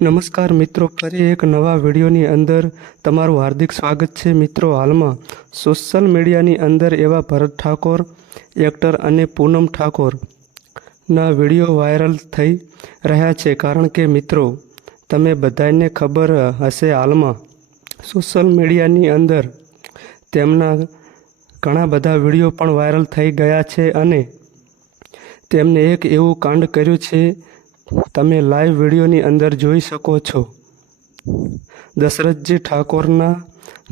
નમસ્કાર મિત્રો, ફરી એક નવા વિડીયોની અંદર તમારું હાર્દિક સ્વાગત છે મિત્રો હાલમાં. સોશિયલ મીડિયાની અંદર એવા ભરત ઠાકોર, એક્ટર અને પૂનમ ઠાકોરના વીડિયો વાયરલ થઈ રહ્યા છે. કારણ કે મિત્રો, તમે બધાને ખબર હશે હાલમાં, સોશિયલ મીડિયાની અંદર તેમના ઘણા બધા વીડિયો પણ વાયરલ થઈ ગયા છે અને તેમને એક એવું કાંડ કર્યું છે તમે લાઈવ વિડીયોની અંદર જોઈ શકો છો. દશરથજી ઠાકોરના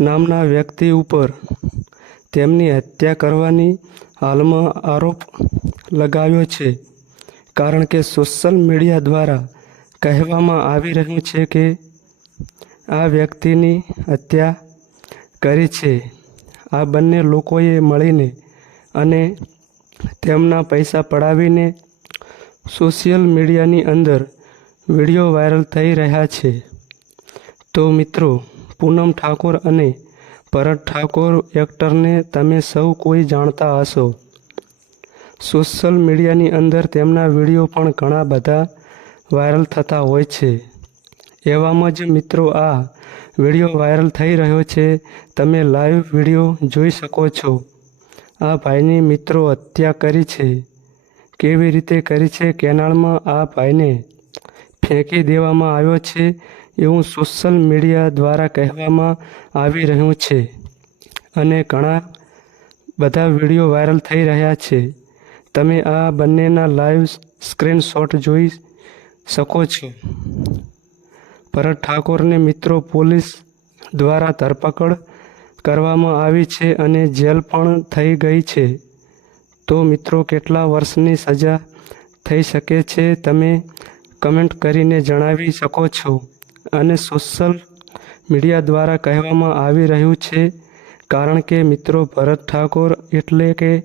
નામના વ્યક્તિ ઉપર તેમની હત્યા કરવાની હાલમાં આરોપ લગાવ્યો છે. કારણ કે સોશિયલ મીડિયા દ્વારા કહેવામાં આવી રહ્યું છે કે આ વ્યક્તિની હત્યા કરી છે. આ બંને લોકોએ મળીને અને તેમના પૈસા પડાવીને સોશિયલ મીડિયાની અંદર વીડિયો વાયરલ થઈ રહ્યા છે. તો મિત્રો, પૂનમ ઠાકોર અને ભરત ઠાકોર એક્ટરને તમે સૌ કોઈ જાણતા હશો. સોશિયલ મીડિયાની અંદર તેમના વીડિયો પણ ઘણા બધા વાયરલ થતા હોય છે. એવામાં જ મિત્રો, આ વીડિયો વાયરલ થઈ રહ્યો છે. તમે લાઈવ વીડિયો જોઈ શકો છો. આ ભાઈની મિત્રો હત્યા કરી છે. કેવી રીતે કરી છે કેનાલમાં આ ભાઈને ફેંકી દેવામાં આવ્યો છે એવું સોશિયલ મીડિયા દ્વારા કહેવામાં આવી રહ્યું છે. અને ઘણા બધા વીડિયો વાયરલ થઈ રહ્યા છે. તમે આ બંનેના લાઈવ સ્ક્રીનશોટ જોઈ શકો છો. ભરત ઠાકોરને મિત્રો પોલીસ દ્વારા ધરપકડ કરવામાં આવી છે અને જેલ પણ થઈ ગઈ છે. તો મિત્રો, કેટલા વર્ષની સજા થઈ શકે છે તમે કમેન્ટ કરીને જણાવી શકો છો. અને સોશિયલ મીડિયા દ્વારા કહેવામાં આવી રહ્યું છે, કારણ કે મિત્રો, ભરત ઠાકોર એટલે કે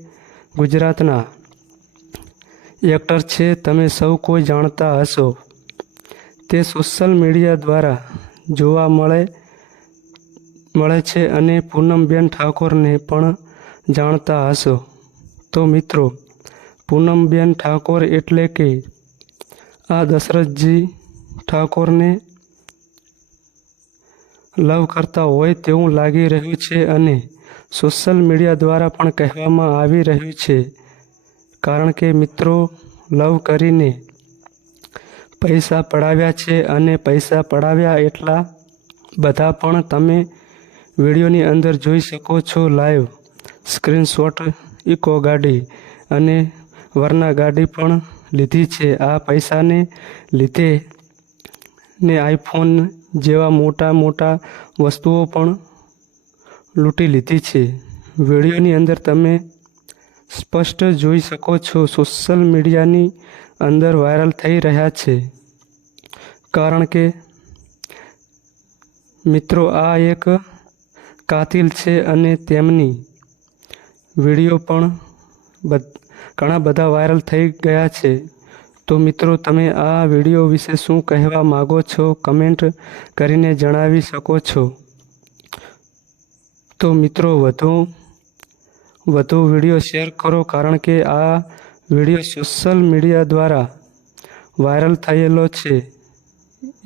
ગુજરાતના એક્ટર છે, તમે સૌ કોઈ જાણતા હશો. તે સોશિયલ મીડિયા દ્વારા જોવા મળે મળે છે અને પૂનમબેન ઠાકોરને પણ જાણતા હશો. તો મિત્રો, પૂનમબેન ઠાકોર એટલે કે આ દશરથજી ઠાકોરને લવ કરતા હોય તેવું લાગી રહ્યું છે અને સોશિયલ મીડિયા દ્વારા પણ કહેવામાં આવી રહ્યું છે. કારણ કે મિત્રો, લવ કરીને પૈસા પડાવ્યા છે અને પૈસા પડાવ્યા એટલા બધા પણ તમે વિડીયોની અંદર જોઈ શકો છો લાઈવ સ્ક્રીનશોટ ઇકો ગાડી અને વરના ગાડી પણ લીધી છે. આ પૈસાને લીધે ને આઈફોન જેવા મોટા મોટા વસ્તુઓ પણ લૂંટી લીધી છે. વિડીયોની અંદર તમે સ્પષ્ટ જોઈ શકો છો, સોશિયલ મીડિયાની અંદર વાયરલ થઈ રહ્યા છે. કારણ કે મિત્રો, આ એક કાતિલ છે અને તેમની વીડિયો પણ ઘણા બધા વાયરલ થઈ ગયા છે. તો મિત્રો, તમે આ વીડિયો વિશે શું કહેવા માગો છો? કમેન્ટ કરીને જણાવી શકો છો. તો મિત્રો, વધુ વધુ વીડિયો શેર કરો કારણ કે આ વીડિયો સોશિયલ મીડિયા દ્વારા વાયરલ થયેલો છે.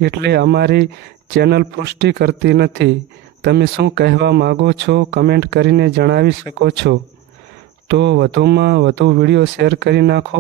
એટલે અમારી ચેનલ પુષ્ટિ કરતી નથી. તમે શું કહેવા માગો છો? કમેન્ટ કરીને જણાવી શકો છો. તો વધુમાં વધુ વીડિયો શેર કરી નાખો.